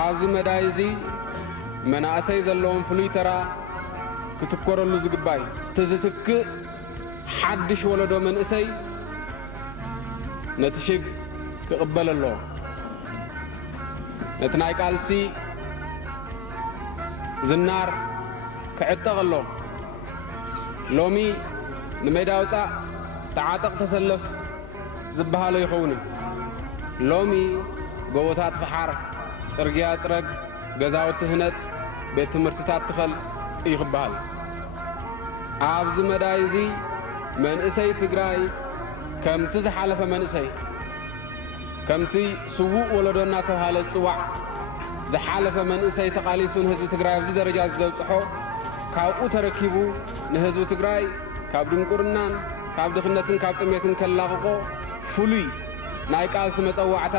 ኣብዚ መዳይዚ መናእሰይ ዘለዎም ፍሉይ ተራ ክትኮረሉ ዝግባይ ትዝትክእ ሓድሽ ወለዶ መንእሰይ ነቲ ሽግ ክቕበል ኣሎ ነቲ ናይ ቃልሲ ዝናር ክዕጠቕ ኣሎ ሎሚ ንሜዳ ውፃእ ተዓጠቕ ተሰለፍ ዝበሃለ ይኸውን ሎሚ ጎቦታት ፍሓር ጽርግያ ጽረግ ገዛውቲ ህነት ቤት ትምህርትታት ትኸል እዩ ክበሃል ኣብዚ መዳይዚ መንእሰይ ትግራይ ከምቲ ዝሓለፈ መንእሰይ ከምቲ ስውእ ወለዶና ተባሃለ ጽዋዕ ዝሓለፈ መንእሰይ ተቃሊሱን ህዝቢ ትግራይ ኣብዚ ደረጃ ዘብጽሖ ካብኡ ተረኪቡ ንህዝቢ ትግራይ ካብ ድንቁርናን ካብ ድኽነትን ካብ ጥሜትን ከላቕቆ ፍሉይ ናይ ቃልሲ መጸዋዕታ